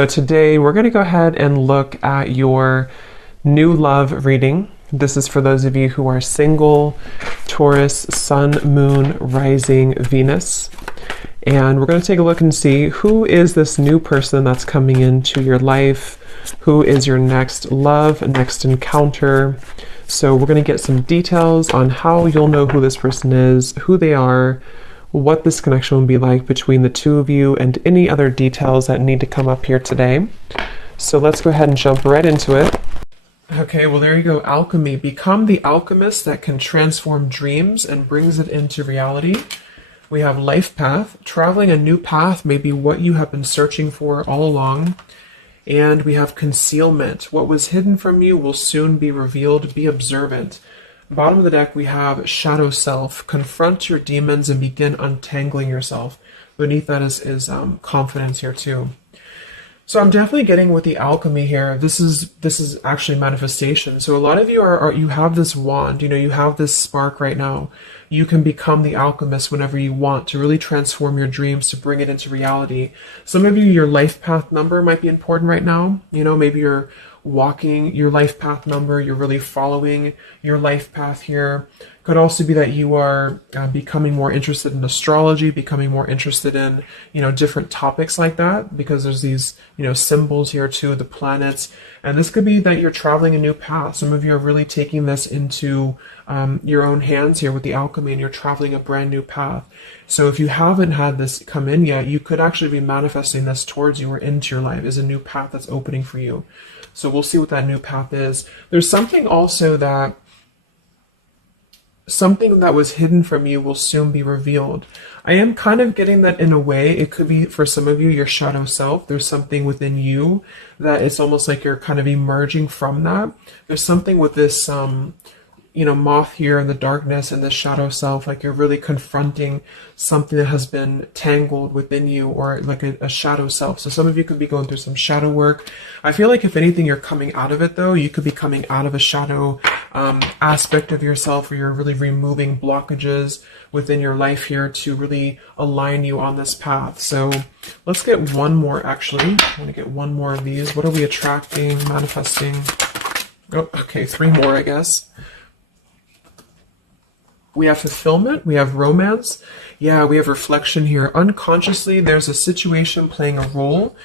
So today we're going to go ahead and look at your new love reading. This is for those of you who are single, Taurus, Sun, Moon, Rising, Venus. And we're going to take a look and see who is this new person that's coming into your life, who is your next love, next encounter. So we're going to get some details on how you'll know who this person is, who they are, what this connection will be like between the two of you, and any other details that need to come up here today. So let's go ahead and jump right into it. Okay, well there you go, alchemy. Become the alchemist that can transform dreams and brings it into reality. We have life path. Traveling a new path may be what you have been searching for all along. And we have concealment. What was hidden from you will soon be revealed. Be observant. Bottom of the deck, we have shadow self. Confront your demons and begin untangling yourself. Beneath that is confidence here too. So I'm definitely getting with the alchemy here. This is actually manifestation. So a lot of you you have this wand, you have this spark right now. You can become the alchemist whenever you want to really transform your dreams, to bring it into reality. Some of you, your life path number might be important right now. Maybe you're walking your life path number, you're really following your life path here. Could also be that you are becoming more interested in astrology, becoming more interested in, different topics like that, because there's these, symbols here too, the planets. And this could be that you're traveling a new path. Some of you are really taking this into your own hands here with the alchemy, and you're traveling a brand new path. So if you haven't had this come in yet, you could actually be manifesting this towards you or into your life as a new path that's opening for you. So we'll see what that new path is. There's something also that something that was hidden from you will soon be revealed. I am kind of getting that in a way. It could be for some of you, your shadow self. There's something within you that it's almost like you're kind of emerging from that. There's something with this, moth here in the darkness and the shadow self, like you're really confronting something that has been tangled within you, or like a shadow self. So some of you could be going through some shadow work. I feel like if anything, you're coming out of it though. You could be coming out of a shadow aspect of yourself, where you're really removing blockages within your life here to really align you on this path. So let's get one more actually. I want to get one more of these. What are we attracting, manifesting? Oh, okay, 3 more, I guess. We have fulfillment, we have romance, yeah, we have reflection here. Unconsciously, there's a situation playing a role,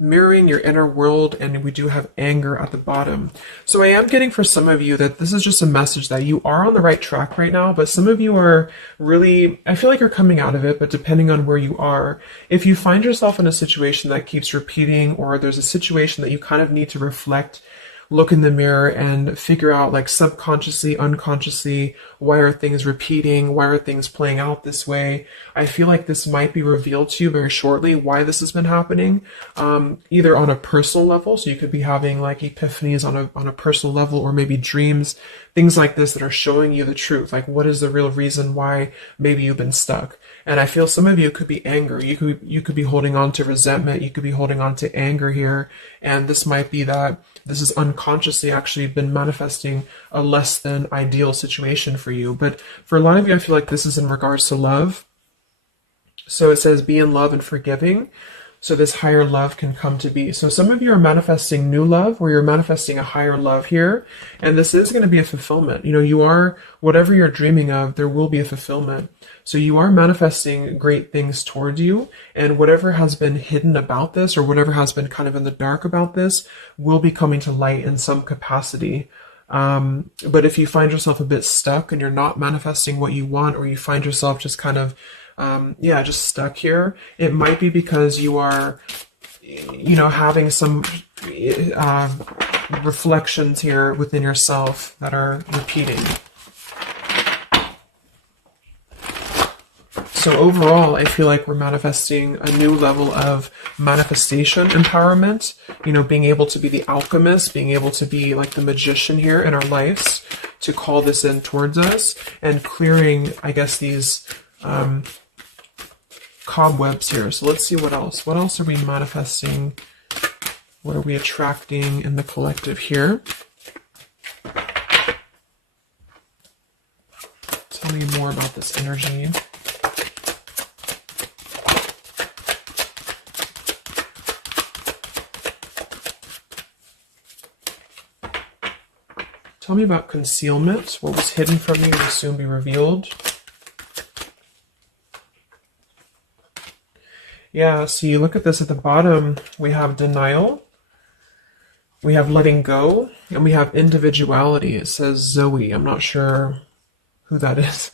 mirroring your inner world, and we do have anger at the bottom. So I am getting for some of you that this is just a message that you are on the right track right now, but some of you are really, I feel like you're coming out of it, but depending on where you are, if you find yourself in a situation that keeps repeating, or there's a situation that you kind of need to reflect, look in the mirror and figure out, like, subconsciously, unconsciously, why are things repeating? Why are things playing out this way? I feel like this might be revealed to you very shortly, why this has been happening, either on a personal level. So you could be having like epiphanies on a personal level, or maybe dreams, things like this that are showing you the truth. Like, what is the real reason why maybe you've been stuck? And I feel some of you could be anger. You could be holding on to resentment. You could be holding on to anger here. And this might be that this is unconsciously actually been manifesting a less than ideal situation for you. But for a lot of you, I feel like this is in regards to love. So it says be in love and forgiving, so this higher love can come to be. So some of you are manifesting new love, or you're manifesting a higher love here. And this is going to be a fulfillment. You are, whatever you're dreaming of, there will be a fulfillment. So you are manifesting great things towards you, and whatever has been hidden about this, or whatever has been kind of in the dark about this, will be coming to light in some capacity. But if you find yourself a bit stuck and you're not manifesting what you want, or you find yourself just kind of, just stuck here, it might be because you are, having some reflections here within yourself that are repeating. So overall, I feel like we're manifesting a new level of manifestation empowerment, being able to be the alchemist, being able to be like the magician here in our lives, to call this in towards us, and clearing, I guess, these cobwebs here. So let's see what else. What else are we manifesting? What are we attracting in the collective here? Tell me more about this energy. Tell me about concealment. What was hidden from you will soon be revealed. Yeah, so you look at this at the bottom, we have denial, we have letting go, and we have individuality. It says Zoe. I'm not sure who that is.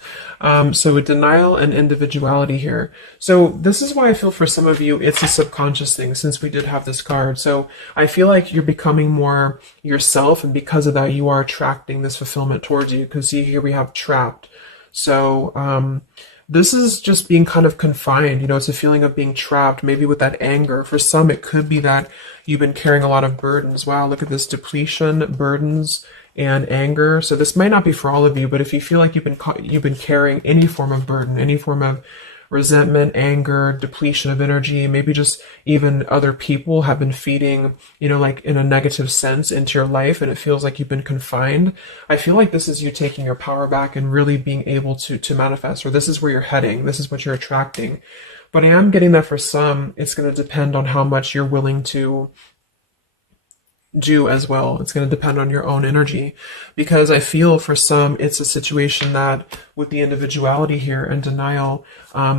So denial and individuality here. So this is why I feel for some of you, it's a subconscious thing since we did have this card. So I feel like you're becoming more yourself, and because of that, you are attracting this fulfillment towards you. Because see, here we have trapped. So this is just being kind of confined. You know, it's a feeling of being trapped, maybe with that anger. For some, it could be that you've been carrying a lot of burdens. Wow, look at this depletion, burdens, and anger. So this might not be for all of you, but if you feel like you've been carrying any form of burden, any form of resentment, anger, depletion of energy, maybe just even other people have been feeding, you know, like in a negative sense into your life, and it feels like you've been confined. I feel like this is you taking your power back and really being able to manifest, or this is where you're heading. This is what you're attracting. But I am getting that for some, it's going to depend on how much you're willing to do as well. It's going to depend on your own energy, because I feel for some it's a situation that with the individuality here and denial,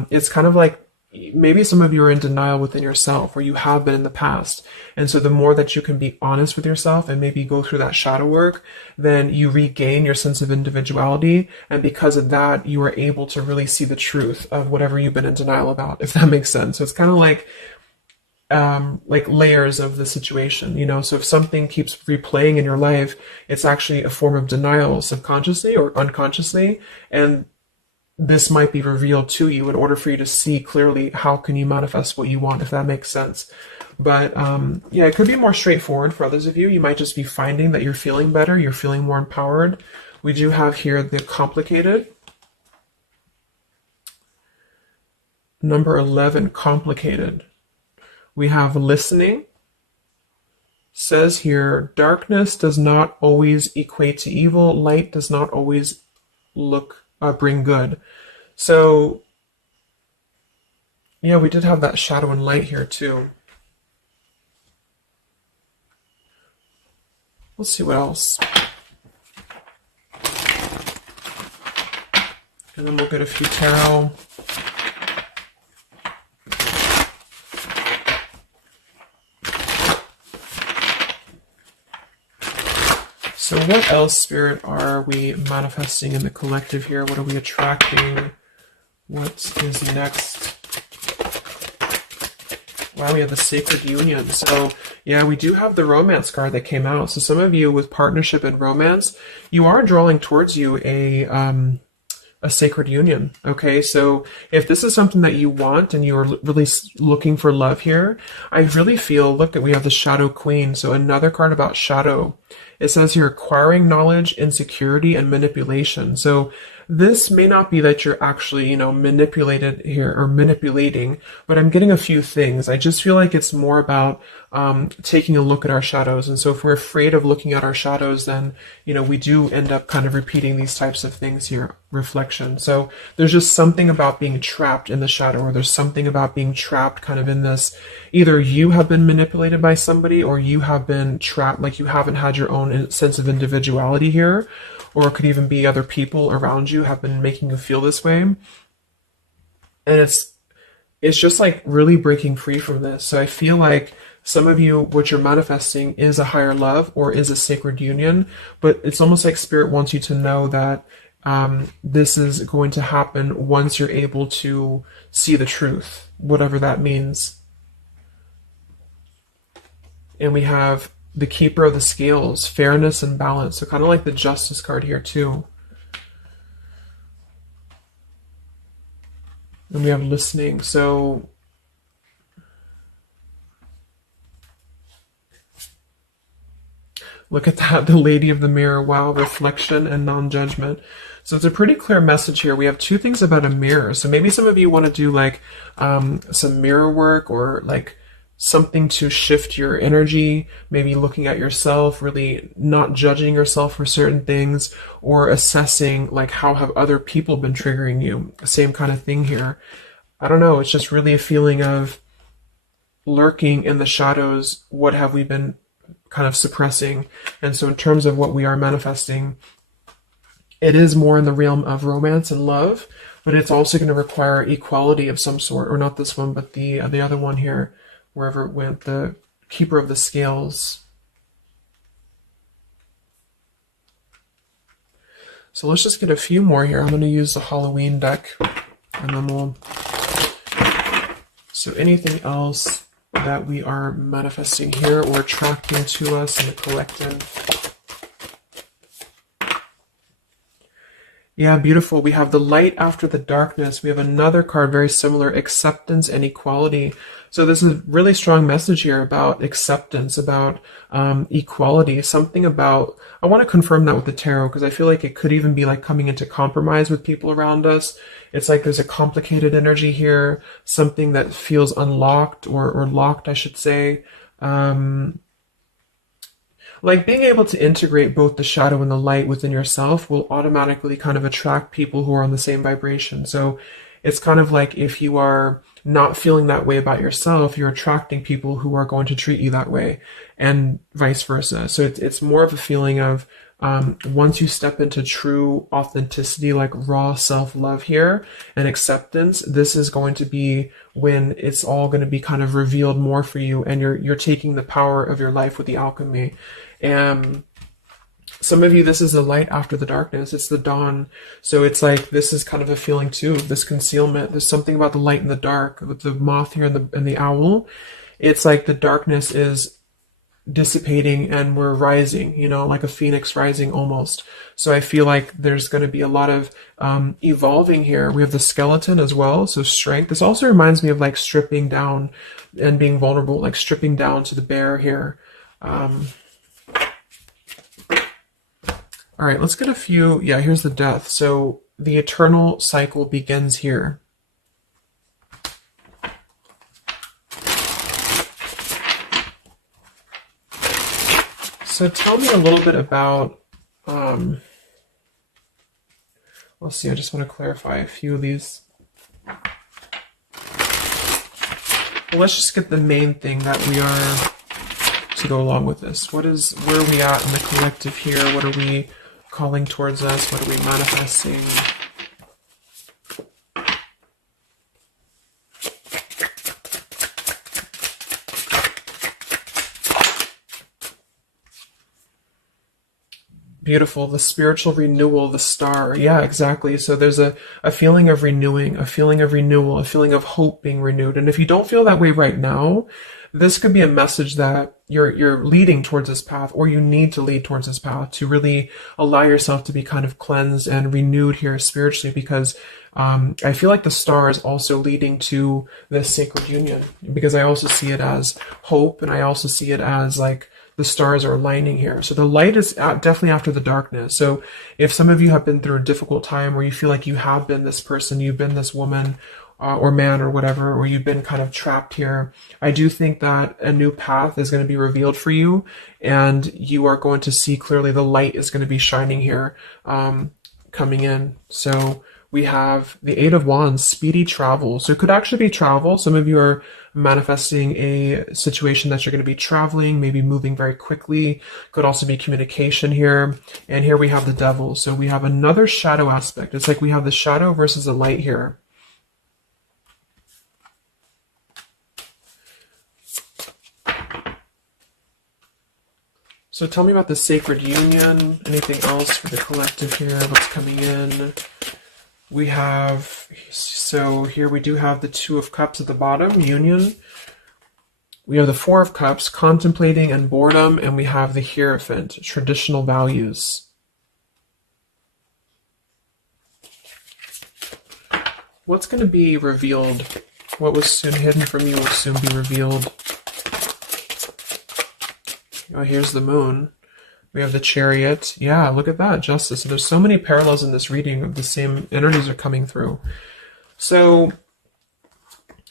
it's kind of like maybe some of you are in denial within yourself, or you have been in the past. And so the more that you can be honest with yourself and maybe go through that shadow work, then you regain your sense of individuality. And because of that, you are able to really see the truth of whatever you've been in denial about, if that makes sense. So it's kind of like layers of the situation, you know. So if something keeps replaying in your life, it's actually a form of denial subconsciously or unconsciously, and this might be revealed to you in order for you to see clearly how can you manifest what you want, if that makes sense. But yeah, it could be more straightforward for others of you. You might just be finding that you're feeling better, you're feeling more empowered. We do have here the complicated. Number 11, complicated. We have listening. Says here, darkness does not always equate to evil. Light does not always bring good. So, yeah, we did have that shadow and light here too. Let's see what else. And then we'll get a few tarot. So what else, Spirit, are we manifesting in the collective here? What are we attracting? What is next? Wow, we have the Sacred Union. So yeah, we do have the romance card that came out. So some of you with partnership and romance, you are drawing towards you a sacred union. Okay, so if this is something that you want and you're really looking for love here, I really feel, look, we have the Shadow Queen. So another card about shadow. It says here, acquiring knowledge, insecurity, and manipulation. So this may not be that you're actually, you know, manipulated here or manipulating, but I'm getting a few things. I just feel like it's more about taking a look at our shadows. And so if we're afraid of looking at our shadows, then, you know, we do end up kind of repeating these types of things here, reflection. So there's just something about being trapped in the shadow, or there's something about being trapped kind of in this, either you have been manipulated by somebody, or you have been trapped, like you haven't had your own sense of individuality here. Or it could even be other people around you have been making you feel this way. And it's just like really breaking free from this. So I feel like some of you, what you're manifesting is a higher love or is a sacred union, but it's almost like Spirit wants you to know that this is going to happen once you're able to see the truth, whatever that means. And we have the Keeper of the Scales, fairness and balance. So kind of like the Justice card here too. And we have listening. So look at that, the Lady of the Mirror. Wow, reflection and non-judgment. So it's a pretty clear message here. We have two things about a mirror. So maybe some of you want to do like some mirror work, or like something to shift your energy, maybe looking at yourself, really not judging yourself for certain things, or assessing like how have other people been triggering you. Same kind of thing here. I don't know, it's just really a feeling of lurking in the shadows. What have we been kind of suppressing. And so in terms of what we are manifesting, it is more in the realm of romance and love, but it's also going to require equality of some sort, or not this one, but the other one here, wherever it went, the Keeper of the Scales. So let's just get a few more here. I'm going to use the Halloween deck, and then we'll... So anything else that we are manifesting here or attracting to us in the collective? Yeah, beautiful. We have the light after the darkness. We have another card very similar, acceptance and equality. So this is a really strong message here about acceptance, about equality, something about, I want to confirm that with the tarot, because I feel like it could even be like coming into compromise with people around us. It's like there's a complicated energy here, something that feels unlocked or locked, I should say. Like being able to integrate both the shadow and the light within yourself will automatically kind of attract people who are on the same vibration. So it's kind of like if you are not feeling that way about yourself, you're attracting people who are going to treat you that way, and vice versa. So it's more of a feeling of once you step into true authenticity, like raw self-love here and acceptance, this is going to be when it's all going to be kind of revealed more for you, and you're taking the power of your life with the alchemy. And some of you, this is the light after the darkness. It's the dawn. So it's like, this is kind of a feeling too, this concealment. There's something about the light and the dark with the moth here and the owl. It's like the darkness is dissipating and we're rising, you know, like a phoenix rising almost. So I feel like there's going to be a lot of evolving here. We have the skeleton as well. So strength. This also reminds me of like stripping down and being vulnerable, like stripping down to the bare here. All right, let's get a few. Yeah, here's the death. So the eternal cycle begins here. So tell me a little bit about, let's see, I just want to clarify a few of these. Well, let's just get the main thing that we are to go along with this. Where are we at in the collective here? What are we calling towards us? What are we manifesting? Beautiful. The spiritual renewal, the star. Yeah, exactly. So there's a feeling of renewing, a feeling of renewal, a feeling of hope being renewed. And if you don't feel that way right now, this could be a message that you're leading towards this path, or you need to lead towards this path to really allow yourself to be kind of cleansed and renewed here spiritually, because I feel like the star is also leading to this sacred union, because I also see it as hope, and I also see it as like the stars are aligning here. So the light is definitely after the darkness. So if some of you have been through a difficult time where you feel like you have been this person, you've been this woman or man or whatever, or you've been kind of trapped here, I do think that a new path is going to be revealed for you, and you are going to see clearly the light is going to be shining here, coming in. So we have the Eight of Wands, speedy travel. So it could actually be travel. Some of you are manifesting a situation that you're going to be traveling, maybe moving very quickly. Could also be communication here. And here we have the Devil. So we have another shadow aspect. It's like we have the shadow versus the light here. So tell me about the sacred union. Anything else for the collective here? What's coming in? We have, so here we do have the Two of Cups at the bottom, union. We have the Four of Cups, contemplating and boredom, and we have the Hierophant, traditional values. What's going to be revealed? What was soon hidden from you will soon be revealed. Oh, here's the Moon. We have the Chariot. Yeah, look at that, Justice. So there's so many parallels in this reading of the same energies are coming through. So,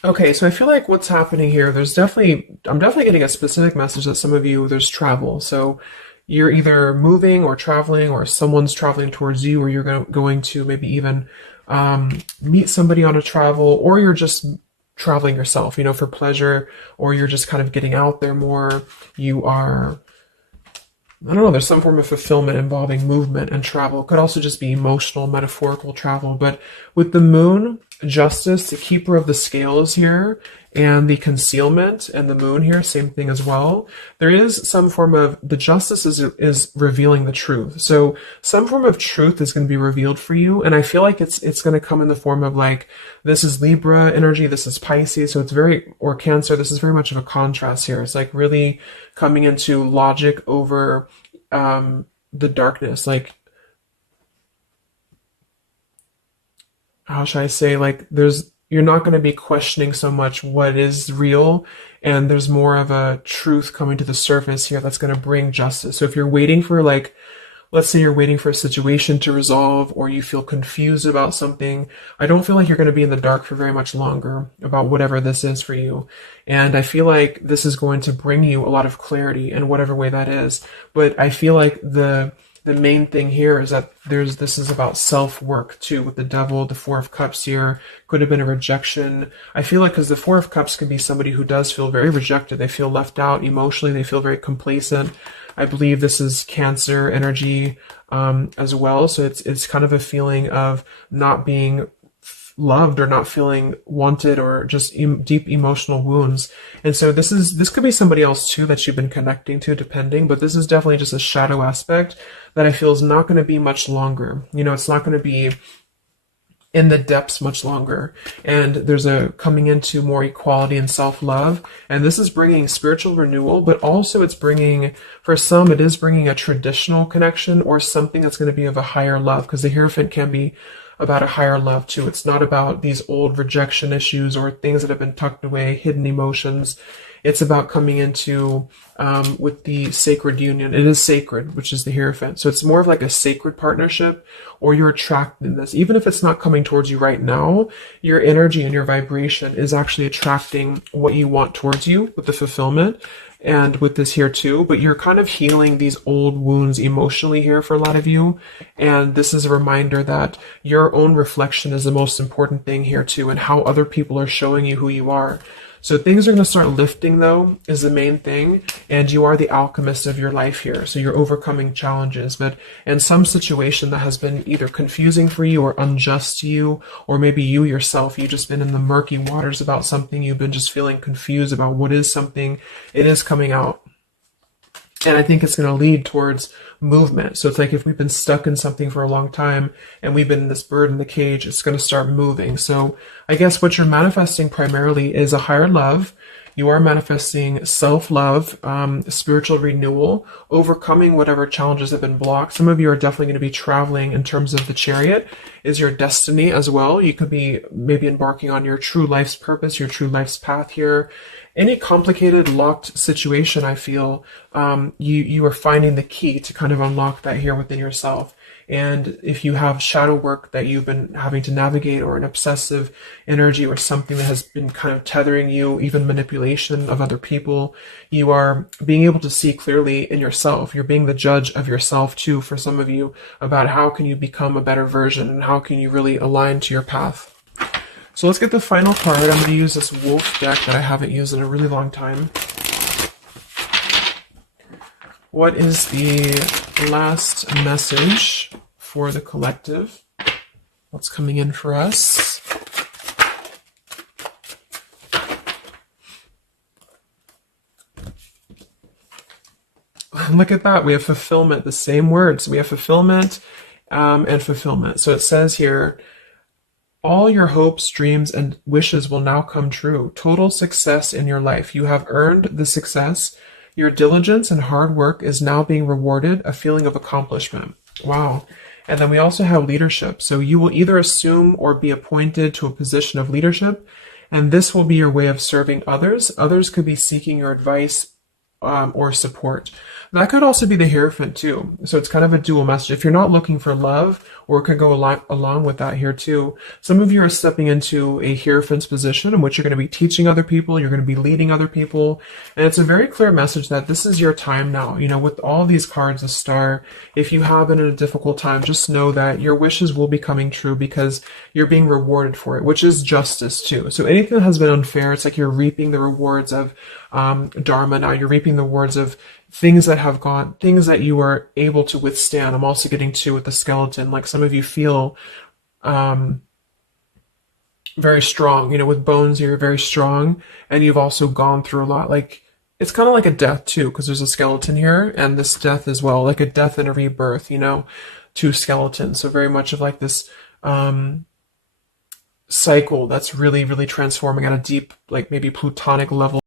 okay, so I feel like what's happening here, I'm definitely getting a specific message that some of you, there's travel. So you're either moving or traveling, or someone's traveling towards you, or you're going to maybe even meet somebody on a travel, or you're just traveling yourself, you know, for pleasure, or you're just kind of getting out there more. You are I don't know, there's some form of fulfillment involving movement and travel. It could also just be emotional, metaphorical travel. But with the moon, justice, the keeper of the scales here, and the concealment and the moon here, same thing as well. There is some form of, the justice is revealing the truth. So some form of truth is going to be revealed for you. And I feel like it's going to come in the form of like, this is Libra energy, this is Pisces. So it's very, or Cancer, this is very much of a contrast here. It's like really coming into logic over the darkness. Like, how should I say, like you're not going to be questioning so much what is real, and there's more of a truth coming to the surface here that's going to bring justice. So if you're waiting for, like, let's say you're waiting for a situation to resolve, or you feel confused about something, I don't feel like you're going to be in the dark for very much longer about whatever this is for you. And I feel like this is going to bring you a lot of clarity in whatever way that is. But I feel like the main thing here is that this is about self-work too, with the Devil, the Four of Cups here, could have been a rejection. I feel like, because the Four of Cups can be somebody who does feel very rejected. They feel left out emotionally. They feel very complacent. I believe this is Cancer energy as well. So it's kind of a feeling of not being loved or not feeling wanted, or just deep emotional wounds. And so this could be somebody else too that you've been connecting to, depending, but this is definitely just a shadow aspect that I feel is not going to be much longer. You know, it's not going to be in the depths much longer. And there's a coming into more equality and self-love. And this is bringing spiritual renewal, but also it's bringing, for some, it is bringing a traditional connection or something that's going to be of a higher love, because the Hierophant can be about a higher love too. It's not about these old rejection issues or things that have been tucked away, hidden emotions. It's about coming into with the sacred union. It is sacred, which is the Hierophant. So it's more of like a sacred partnership, or you're attracted in this. Even if it's not coming towards you right now, your energy and your vibration is actually attracting what you want towards you with the fulfillment. And with this here too, but you're kind of healing these old wounds emotionally here for a lot of you. And this is a reminder that your own reflection is the most important thing here too, and how other people are showing you who you are. So things are going to start lifting, though, is the main thing. And you are the alchemist of your life here. So you're overcoming challenges. But in some situation that has been either confusing for you or unjust to you, or maybe you yourself, you've just been in the murky waters about something. You've been just feeling confused about what is something. It is coming out. And I think it's going to lead towards movement. So it's like if we've been stuck in something for a long time and we've been in this bird in the cage, it's going to start moving. So I guess what you're manifesting primarily is a higher love. You are manifesting self-love, spiritual renewal, overcoming whatever challenges have been blocked. Some of you are definitely going to be traveling in terms of the Chariot is your destiny as well. You could be maybe embarking on your true life's purpose, your true life's path here. Any complicated, locked situation, I feel, you are finding the key to kind of unlock that here within yourself. And if you have shadow work that you've been having to navigate, or an obsessive energy, or something that has been kind of tethering you, even manipulation of other people, you are being able to see clearly in yourself. You're being the judge of yourself too, for some of you, about how can you become a better version, and how can you really align to your path. So let's get the final card. I'm going to use this wolf deck that I haven't used in a really long time. What is the last message for the collective? What's coming in for us? Look at that. We have fulfillment, the same words. We have fulfillment and fulfillment. So it says here, all your hopes, dreams, and wishes will now come true. Total success in your life. You have earned the success. Your diligence and hard work is now being rewarded, a feeling of accomplishment. Wow. And then we also have leadership. So you will either assume or be appointed to a position of leadership, and this will be your way of serving others. Others could be seeking your advice or support. That could also be the Hierophant too. So it's kind of a dual message. If you're not looking for love, or it could go along with that here too. Some of you are stepping into a Hierophant's position in which you're going to be teaching other people, you're going to be leading other people. And it's a very clear message that this is your time now. You know, with all these cards, a star, if you have been in a difficult time, just know that your wishes will be coming true because you're being rewarded for it, which is justice too. So anything that has been unfair, it's like you're reaping the rewards of Dharma. Now you're reaping the rewards of things that have gone, things that you are able to withstand. I'm also getting to with the skeleton, like some of you feel very strong, you know, with bones, you're very strong, and you've also gone through a lot. Like, it's kind of like a death too, because there's a skeleton here, and this death as well, like a death and a rebirth, you know, two skeletons. So very much of like this cycle that's really, really transforming at a deep, like maybe plutonic level.